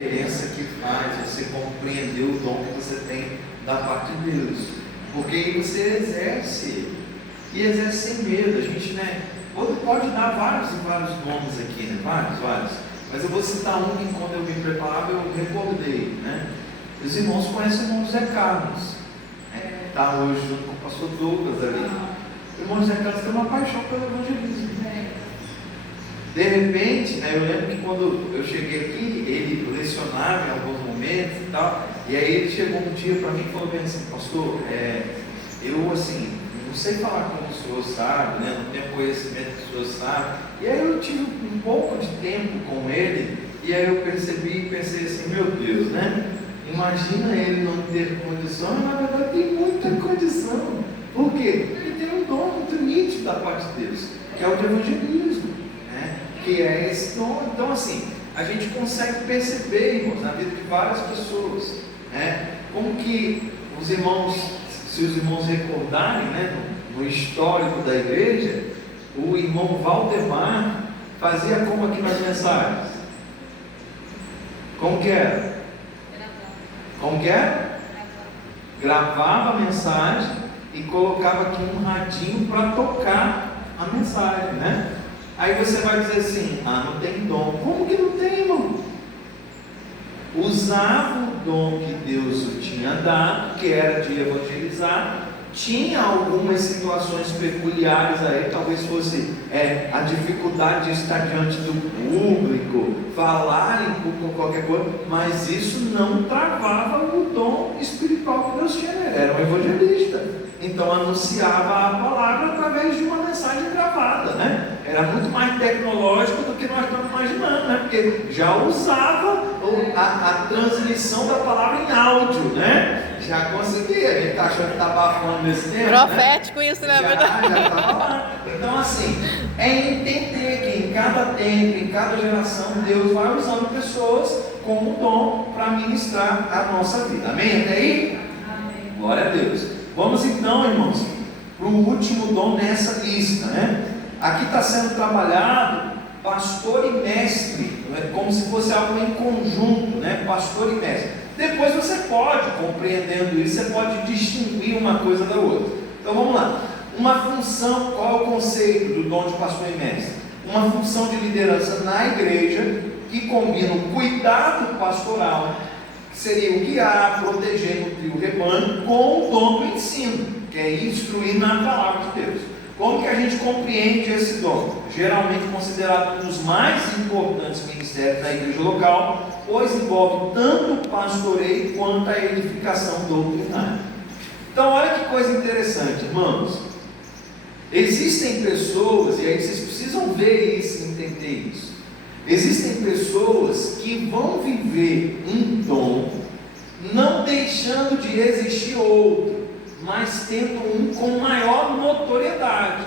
diferença que faz você compreender o dom que você tem da parte de Deus, porque aí você exerce e exerce sem medo. A gente, pode dar vários e vários nomes aqui, vários, mas eu vou citar um que quando eu me preparava eu recordei, Os irmãos conhecem o irmão José Carlos, está hoje junto com o pastor Douglas ali. O irmão José Carlos tem uma paixão pelo evangelismo. De repente, eu lembro que quando eu cheguei aqui, ele lecionava em alguns momentos e tal, e aí ele chegou um dia para mim e falou bem assim: pastor, eu assim, não sei falar como o senhor sabe, não tenho conhecimento que o senhor sabe. E aí eu tive um pouco de tempo com ele, e aí eu percebi e pensei assim: meu Deus, imagina ele não ter condição, e na verdade tem muita condição. Por quê? Porque tem um dom muito nítido da parte de Deus, que é o de evangelismo, que é esse dom. Então assim, a gente consegue perceber, irmãos, na vida de várias pessoas, como que os irmãos, se os irmãos recordarem, no histórico da igreja, o irmão Valdemar fazia como aqui nas mensagens? Como que era? Como que era? Gravava a mensagem e colocava aqui um radinho para tocar a mensagem, Aí você vai dizer assim: não tem dom. Como que não tem, irmão? Usava o dom que Deus o tinha dado, que era de evangelizar. Tinha algumas situações peculiares aí, talvez fosse a dificuldade de estar diante do público, falar em público qualquer coisa, mas isso não travava o dom espiritual que Deus tinha. Era um evangelista, então anunciava a palavra através de uma mensagem gravada, Era muito mais tecnológico do que nós estamos imaginando, porque já usava a transmissão da palavra em áudio, Já conseguia. A gente está achando que está abafando nesse tempo. Profético isso, né? Já estava lá. Então, assim, é entender que em cada tempo, em cada geração, Deus vai usando pessoas como dom para ministrar a nossa vida. Amém? Até aí? Amém. Glória a Deus. Vamos então, irmãos, para o último dom nessa lista, Aqui está sendo trabalhado pastor e mestre, como se fosse algo em conjunto, Pastor e mestre. Depois você pode, compreendendo isso, você pode distinguir uma coisa da outra. Então vamos lá. Uma função, qual é o conceito do dom de pastor e mestre? Uma função de liderança na igreja que combina o cuidado pastoral, que seria o guiar, proteger, nutrir o rebanho, com o dom do ensino, que é instruir na palavra de Deus. Como que a gente compreende esse dom? Geralmente considerado um dos mais importantes ministérios da igreja local, pois envolve tanto o pastoreio quanto a edificação doutrinária. Então olha que coisa interessante, irmãos. Existem pessoas, e aí vocês precisam ver isso e entender isso. Existem pessoas que vão viver um dom, não deixando de existir outro, mas tendo um com maior notoriedade.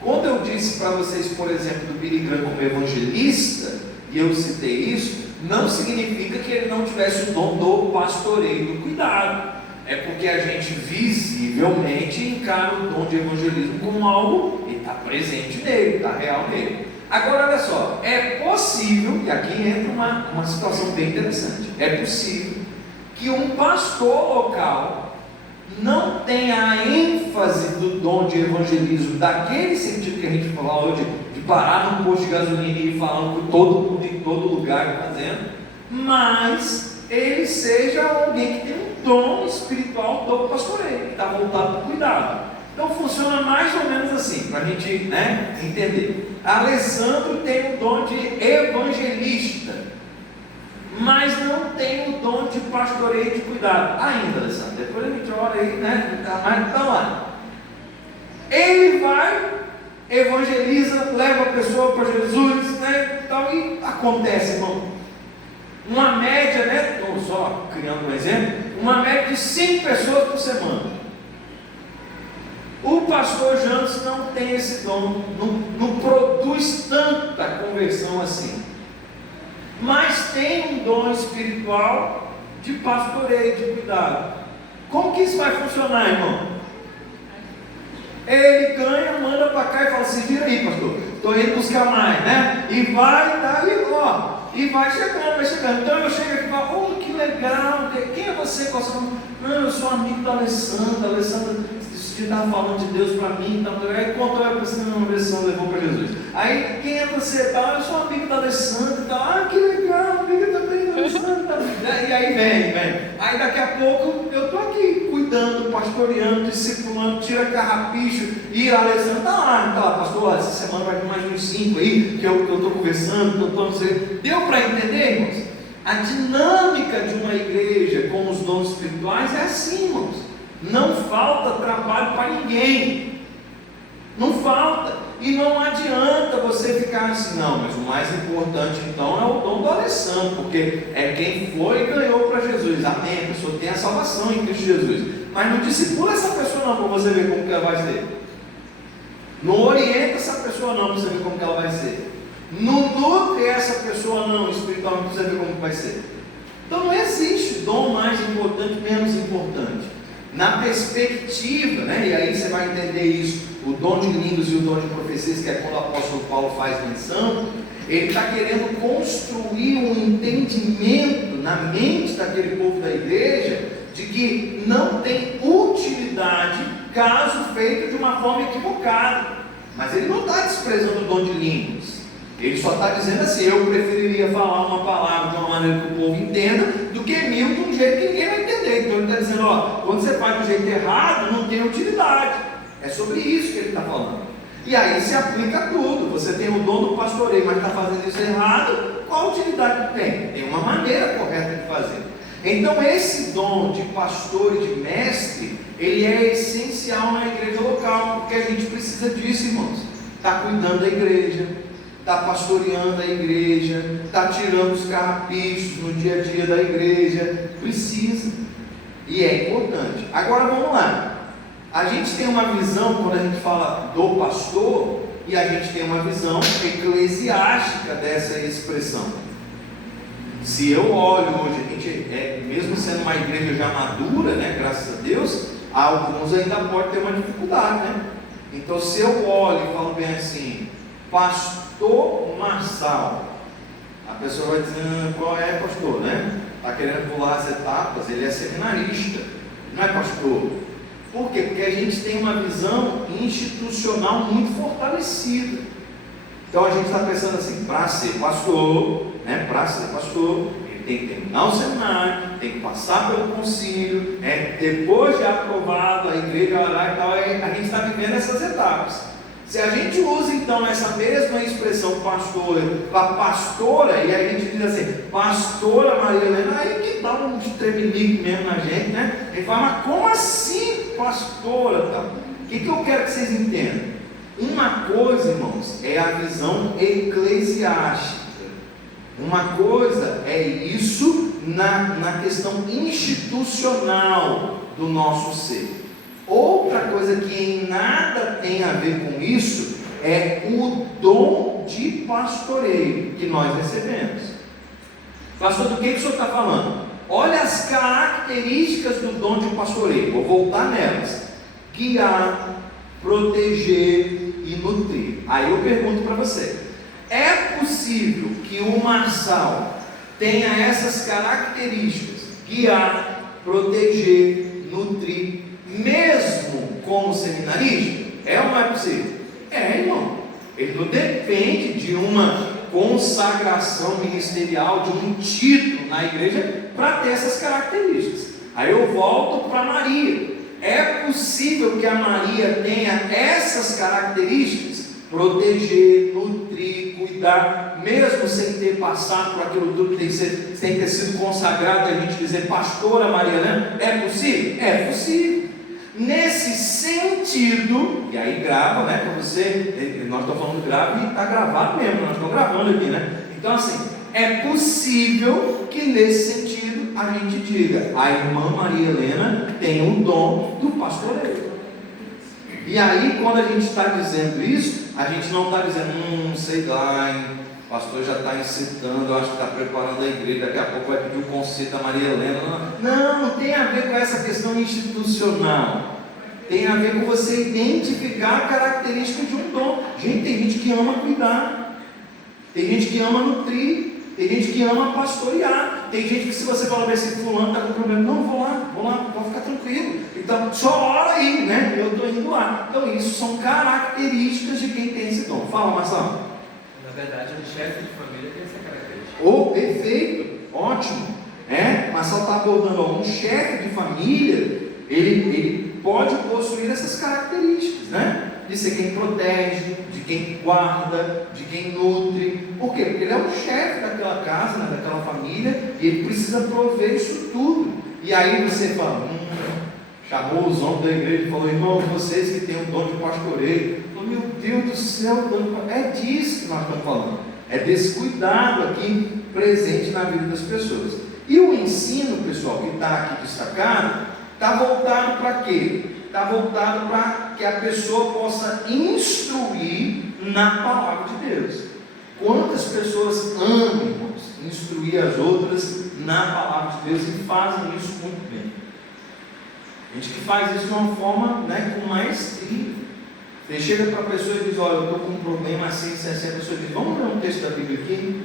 Quando eu disse para vocês, por exemplo, do Billy Graham como evangelista, e eu citei isso, não significa que ele não tivesse o dom do pastoreio, do cuidado. É porque a gente visivelmente encara o dom de evangelismo como algo que está presente nele, está real nele. Agora olha só, é possível, e aqui entra uma situação bem interessante, é possível que um pastor local não tenha a ênfase do dom de evangelismo, daquele sentido que a gente falou hoje, de parar no posto de gasolina e ir falando com todo mundo em todo lugar fazendo, mas ele seja alguém que tem um dom espiritual do pastoreio, que está voltado para o cuidado. Então funciona mais ou menos assim, para a gente entender. Alessandro tem o dom de evangelista, mas não tem o dom de pastoreio e de cuidado ainda, Alessandro. Depois a gente olha aí, mas está lá. Ele vai, evangeliza, leva a pessoa para Jesus, e acontece, irmão. Uma média, estou só criando um exemplo, uma média de 100 pessoas por semana. O pastor Jantos não tem esse dom, não produz tanta conversão assim, mas tem um dom espiritual de pastoreio, de cuidado. Como que isso vai funcionar, irmão? Ele ganha, manda para cá e fala: se vira aí, pastor, estou indo buscar mais, e vai, tá aí, e vai chegando, vai chegando. Então eu chego aqui e falo, oh, que legal, quem é você? Não, eu sou amigo da Alessandra, você estava falando de Deus para mim, então, aí contou, eu pensei, não, a Alessandra levou para Jesus. Aí, quem é você? Eu sou amigo da Alessandra, ah, que legal, amiga também da Alessandra. E aí vem. Aí daqui a pouco eu estou aqui cuidando, pastoreando, discipulando, tira carrapicho, e a Alessandra está lá, pastor, essa semana vai vir mais uns 5 aí, que eu estou conversando, que eu estou não sei. Deu para entender, irmãos? A dinâmica de uma igreja com os dons espirituais é assim, irmãos. Não falta trabalho para ninguém, não falta, e não adianta você ficar assim, não, mas o mais importante então é o dom do Alessandro, porque é quem foi e ganhou para Jesus, amém, a pessoa tem a salvação em Cristo Jesus, mas não discipula essa pessoa não, para você ver como que ela vai ser, não orienta essa pessoa não, para você ver como que ela vai ser, não nutre essa pessoa não, espiritualmente, para você ver como que vai ser. Então não existe dom mais importante, menos importante. Na perspectiva, né? E aí você vai entender isso, o dom de línguas e o dom de profecias, que é quando o apóstolo Paulo faz menção, ele está querendo construir um entendimento na mente daquele povo da igreja, de que não tem utilidade caso feito de uma forma equivocada. Mas ele não está desprezando o dom de línguas, ele só está dizendo assim, eu preferiria falar uma palavra de uma maneira que o povo entenda, do que mil de um jeito que ninguém vai entender. Então ele está dizendo, ó, quando você faz do jeito errado, não tem utilidade. É sobre isso que ele está falando. E aí se aplica a tudo. Você tem o dom do pastoreio, mas está fazendo isso errado, qual utilidade que tem? Tem uma maneira correta de fazer. Então esse dom de pastor e de mestre, ele é essencial na igreja local, porque a gente precisa disso, irmãos. Está cuidando da igreja, está pastoreando a igreja, está tirando os carrapichos no dia a dia da igreja, precisa, e é importante. Agora vamos lá, a gente tem uma visão, quando a gente fala do pastor, e a gente tem uma visão eclesiástica dessa expressão. Se eu olho hoje, a gente, mesmo sendo uma igreja já madura, né, graças a Deus, alguns ainda podem ter uma dificuldade, né? Então se eu olho e falo bem assim, pastor Marçal, a pessoa vai dizer, qual é pastor, né? Está querendo pular as etapas, ele é seminarista, não é pastor. Por quê? Porque a gente tem uma visão institucional muito fortalecida. Então a gente está pensando assim, para ser pastor, né? Para ser pastor, ele tem que terminar o seminário, tem que passar pelo concílio, depois de aprovado, a igreja lá e tal, a gente está vivendo essas etapas. Se a gente usa então essa mesma expressão pastora para pastora, e a gente diz assim, pastora Maria Helena, aí que dá um tremelique mesmo na gente, né? A gente fala, mas como assim pastora? O que eu quero que vocês entendam? Uma coisa, irmãos, é a visão eclesiástica. Uma coisa é isso na questão institucional do nosso ser. Outra coisa que em nada tem a ver com isso é o dom de pastoreio que nós recebemos. Pastor, do que o senhor está falando? Olha as características do dom de pastoreio, vou voltar nelas: guiar, proteger e nutrir. Aí eu pergunto para você: é possível que o Marçal tenha essas características, guiar, proteger, nutrir, mesmo como seminarista? É ou não é possível? É, irmão. Ele não depende de uma consagração ministerial, de um título na igreja para ter essas características. Aí eu volto para Maria. É possível que a Maria tenha essas características? Proteger, nutrir, cuidar, mesmo sem ter passado por aquilo tudo, sem ter sido consagrado, a gente dizer pastora Maria Helena? É possível? É possível. Nesse sentido, e aí grava, né, para você, nós estamos falando grave e está gravado mesmo, nós estamos gravando aqui, né? Então assim, é possível que nesse sentido a gente diga, a irmã Maria Helena tem um dom do pastoreio. E aí quando a gente está dizendo isso, a gente não está dizendo, sei lá, hein, o pastor já está incitando, eu acho que está preparando a igreja, daqui a pouco vai pedir o conselho da Maria Helena. Não tem a ver com essa questão institucional. Tem a ver com você identificar a característica de um dom. Gente, tem gente que ama cuidar, tem gente que ama nutrir, Tem gente que ama pastorear. Tem gente que, se você falar assim, fulano está com problema, não, vou lá, vou ficar tranquilo. Então, só ora aí, né? Eu estou indo lá. Então, isso são características de quem tem esse dom. Fala, Marcelo. Na verdade, o chefe de família tem essa característica. Oh, perfeito, ótimo. Marcelo está abordando, um chefe de família, ele pode possuir essas características, né? De ser quem protege, de quem guarda, de quem nutre. Por quê? Porque ele é o chefe daquela casa, né, daquela família, e ele precisa prover isso tudo. E aí você fala, chamou os homens da igreja e falou, irmão, vocês que têm o dom de pastoreio. Falou, meu Deus do céu, é disso que nós estamos falando. É desse cuidado aqui presente na vida das pessoas. E o ensino, pessoal, que está aqui destacado, está voltado para quê? Está voltado para que a pessoa possa instruir na palavra de Deus. Quantas pessoas amam, irmãos, instruir as outras na palavra de Deus e fazem isso muito bem. A gente que faz isso de uma forma, né, com maestria. Você chega para a pessoa e diz, olha, eu estou com um problema assim, assim, a pessoa diz, vamos ler um texto da Bíblia aqui?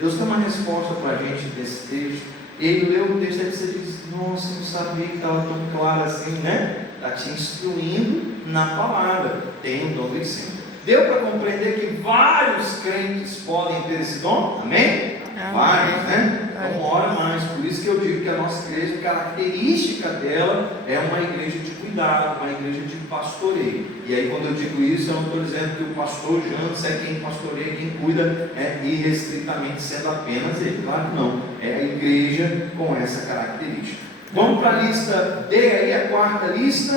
Deus tem uma resposta para a gente desse texto. Ele leu o texto e você diz, nossa, eu não sabia que estava tão claro assim, né? Está te instruindo na palavra. Tem o dom do ensino. Deu para compreender que vários crentes podem ter esse dom? Amém? Vários, né? Então, ora mais. Por isso que eu digo que a nossa igreja, a característica dela é uma igreja de cuidado, uma igreja de pastoreio. E aí, quando eu digo isso, eu não estou dizendo que o pastor Jantes é quem pastoreia, quem cuida irrestritamente, sendo apenas ele. Claro que não. É a igreja com essa característica. Vamos para a lista D aí, a quarta lista.